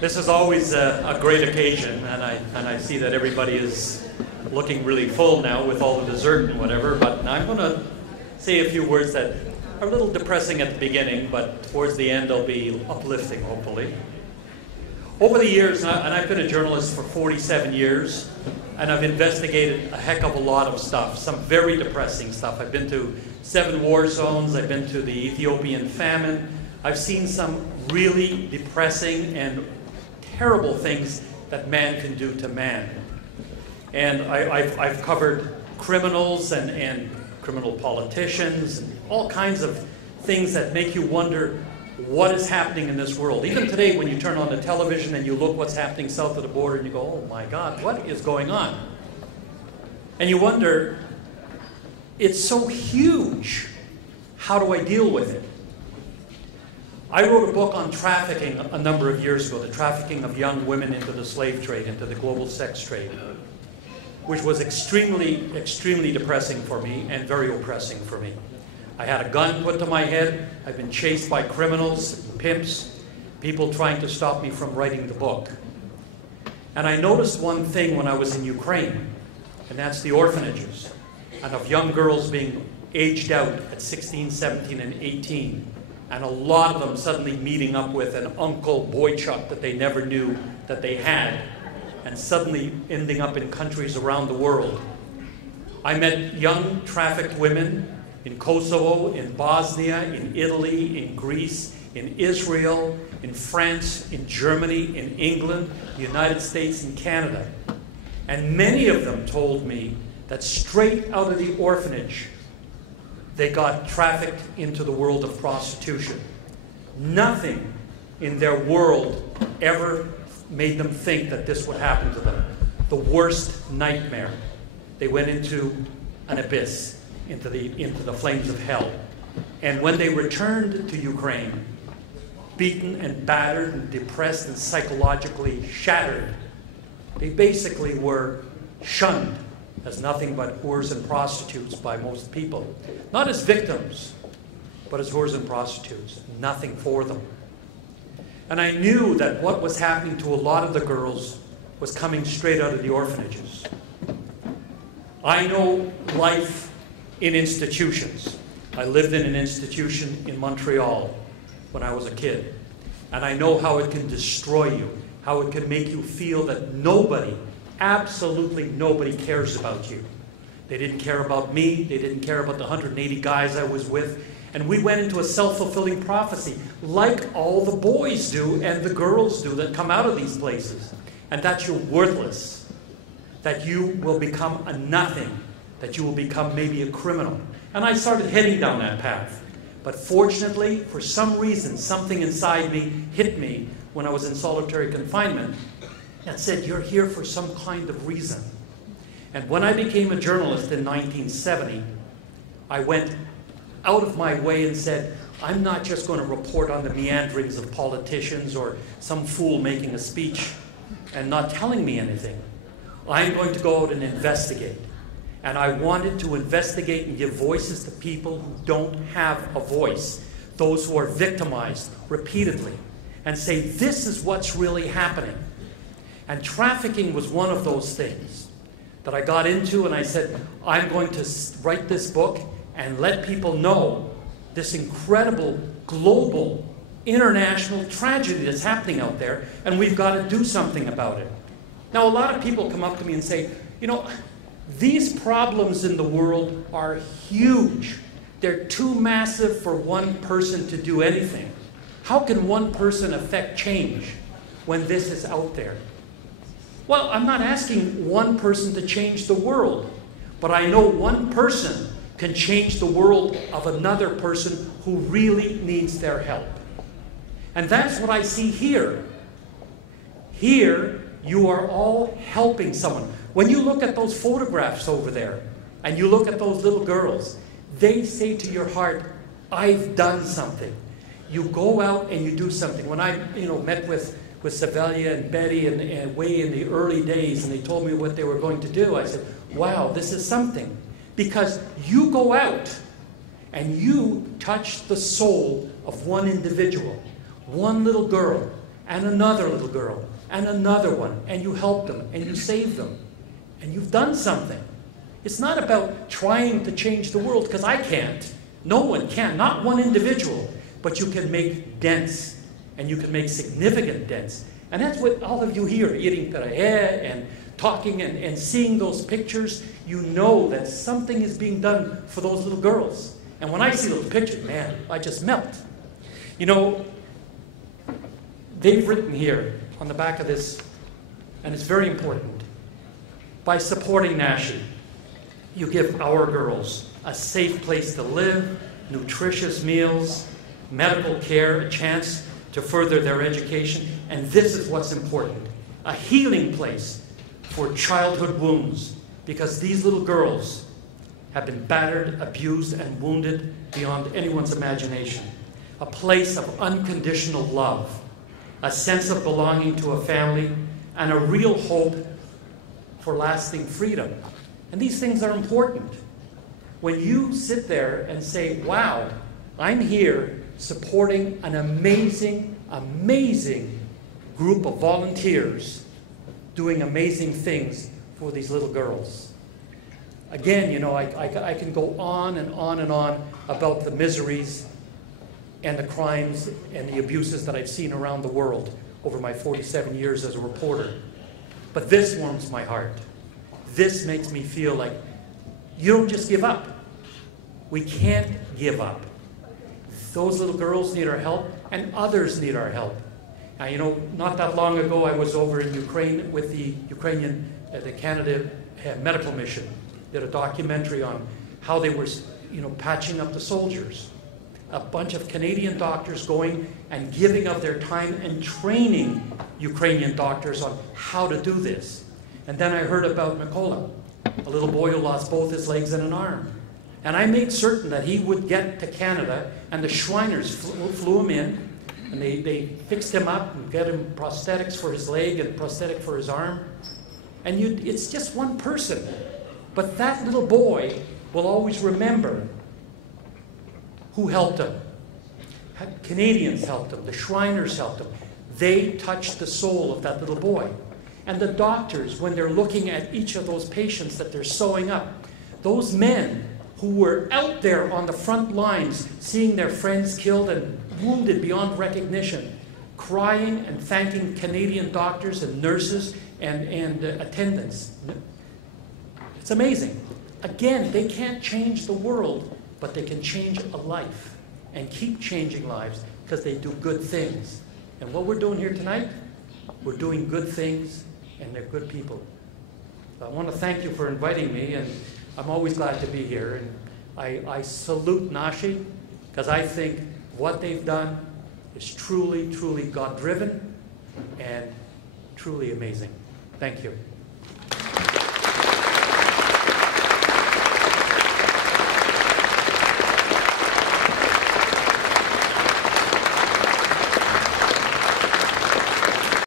This is always a great occasion, and I see that everybody is looking really full now with all the dessert and whatever, but I'm going to say a few words that are a little depressing at the beginning, but towards the end they'll be uplifting, hopefully. Over the years, and I've been a journalist for 47 years, and I've investigated a heck of a lot of stuff, some very depressing stuff. I've been to 7 war zones, I've been to the Ethiopian famine, I've seen some really depressing and terrible things that man can do to man. And I've covered criminals and criminal politicians, and all kinds of things that make you wonder what is happening in this world. Even today, when you turn on the television and you look what's happening south of the border, and you go, oh my God, what is going on? And you wonder, it's so huge. How do I deal with it? I wrote a book on trafficking a number of years ago, the trafficking of young women into the slave trade, into the global sex trade, which was extremely, extremely depressing for me and very oppressing for me. I had a gun put to my head. I've been chased by criminals, pimps, people trying to stop me from writing the book. And I noticed one thing when I was in Ukraine, and that's the orphanages, and of young girls being aged out at 16, 17, and 18. And a lot of them suddenly meeting up with an Uncle Boychuk that they never knew that they had, and suddenly ending up in countries around the world. I met young trafficked women in Kosovo, in Bosnia, in Italy, in Greece, in Israel, in France, in Germany, in England, the United States, and Canada. And many of them told me that straight out of the orphanage, they got trafficked into the world of prostitution. Nothing in their world ever made them think that this would happen to them. The worst nightmare. They went into an abyss, into the flames of hell. And when they returned to Ukraine, beaten and battered and depressed and psychologically shattered, they basically were shunned as nothing but whores and prostitutes by most people. Not as victims, but as whores and prostitutes. Nothing for them. And I knew that what was happening to a lot of the girls was coming straight out of the orphanages. I know life in institutions. I lived in an institution in Montreal when I was a kid. And I know how it can destroy you, how it can make you feel that nobody, absolutely nobody cares about you. They didn't care about me. They didn't care about the 180 guys I was with. And we went into a self-fulfilling prophecy, like all the boys do and the girls do that come out of these places. And that you're worthless, that you will become a nothing, that you will become maybe a criminal. And I started heading down that path. But fortunately, for some reason, something inside me hit me when I was in solitary confinement and said, you're here for some kind of reason. And when I became a journalist in 1970, I went out of my way and said, I'm not just going to report on the meanderings of politicians or some fool making a speech and not telling me anything. I'm going to go out and investigate. And I wanted to investigate and give voices to people who don't have a voice, those who are victimized repeatedly, and say, this is what's really happening. And trafficking was one of those things that I got into, and I said, I'm going to write this book and let people know this incredible, global, international tragedy that's happening out there, and we've got to do something about it. Now, a lot of people come up to me and say, you know, these problems in the world are huge. They're too massive for one person to do anything. How can one person affect change when this is out there? Well, I'm not asking one person to change the world, but I know one person can change the world of another person who really needs their help. And that's what I see here. Here, you are all helping someone. When you look at those photographs over there, and you look at those little girls, they say to your heart, I've done something. You go out and you do something. When I met with Savelia and Betty and way in the early days, and they told me what they were going to do, I said, wow, this is something. Because you go out and you touch the soul of one individual, one little girl, and another little girl, and another one, and you help them, and you save them, and you've done something. It's not about trying to change the world, because I can't. No one can, not one individual, but you can make dents, and you can make significant dents. And that's what all of you here, eating Perogy and talking and seeing those pictures, you know that something is being done for those little girls. And when I see those pictures, man, I just melt. You know, they've written here on the back of this, and it's very important, by supporting NASHI, you give our girls a safe place to live, nutritious meals, medical care, a chance to further their education, and this is what's important, a healing place for childhood wounds, because these little girls have been battered, abused, and wounded beyond anyone's imagination. A place of unconditional love, a sense of belonging to a family, and a real hope for lasting freedom. And these things are important. When you sit there and say, wow, I'm here supporting an amazing, amazing group of volunteers doing amazing things for these little girls. Again, you know, I can go on and on and on about the miseries and the crimes and the abuses that I've seen around the world over my 47 years as a reporter. But this warms my heart. This makes me feel like you don't just give up. We can't give up. Those little girls need our help, and others need our help. Now, you know, not that long ago, I was over in Ukraine with the Ukrainian, the Canada Medical Mission. Did a documentary on how they were, you know, patching up the soldiers. A bunch of Canadian doctors going and giving of their time and training Ukrainian doctors on how to do this. And then I heard about Mykola, a little boy who lost both his legs and an arm. And I made certain that he would get to Canada, and the Shriners flew him in, and they fixed him up and got him prosthetics for his leg and prosthetic for his arm. And it's just one person. But that little boy will always remember who helped him. Canadians helped him. The Shriners helped him. They touched the soul of that little boy. And the doctors, when they're looking at each of those patients that they're sewing up, those men who were out there on the front lines, seeing their friends killed and wounded beyond recognition, crying and thanking Canadian doctors and nurses and attendants. It's amazing. Again, they can't change the world, but they can change a life and keep changing lives because they do good things. And what we're doing here tonight, we're doing good things, and they're good people. So I want to thank you for inviting me, and I'm always glad to be here. And I salute NASHI, because I think what they've done is truly, truly God-driven and truly amazing. Thank you.